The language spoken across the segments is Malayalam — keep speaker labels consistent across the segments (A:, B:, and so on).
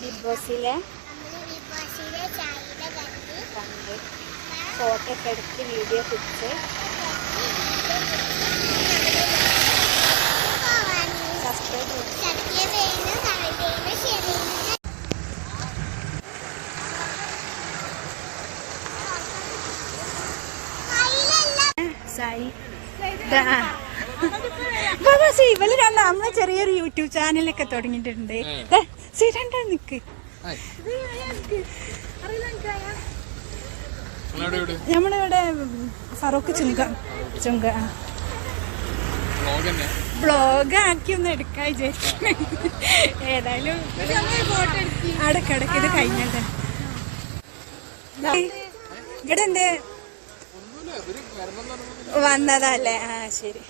A: ബിഗ് ബോസിലെ
B: കണ്ട്
A: ഫോട്ടോ ഒക്കെ എടുത്ത് വീഡിയോ പിടിച്ച് സായി ബാബാ സി ഇവൽ രണ്ട നമ്മളെ ചെറിയൊരു യൂട്യൂബ് ചാനലൊക്കെ തുടങ്ങിയിട്ടുണ്ട്. ദേ, സി രണ്ടാ നിക്ക്. നമ്മളിവിടെ ഫറൂഖ് ചുങ്ക ചുങ്ക ബ്ലോഗ് ആക്കി ഒന്ന് എടുക്കാൻ ഏതായാലും അടക്കടക്ക് ഇത് കഴിഞ്ഞത് ഇവിടെ എന്തേ
C: ഇവർ
A: വന്നതല്ലേ? ആ ശരി.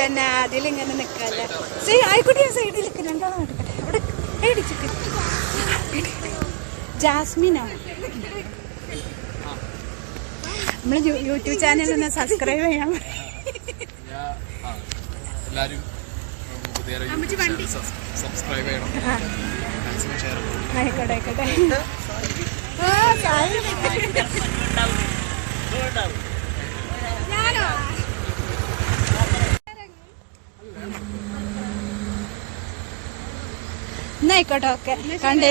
A: തന്നെ അതിലിങ്ങനെ നിക്കല്ലേ? സീ ആയിക്കോട്ടെ സൈഡിൽ നിൽക്ക് രണ്ടാളും എടുക്കട്ടെ അവിടെ മേടിച്ചിട്ട് ജാസ്മിനോ? നമ്മൾ യൂട്യൂബ് ചാനൽ ഒന്ന് സബ്സ്ക്രൈബ് ചെയ്യാൻ.
C: എല്ലാവരും സബ്സ്ക്രൈബ് ചെയ്യണം.
A: ആയിക്കോട്ടെ ആയിക്കോട്ടെ. ആ എന്നായിക്കോട്ടെ ഓക്കെ. കണ്ടേ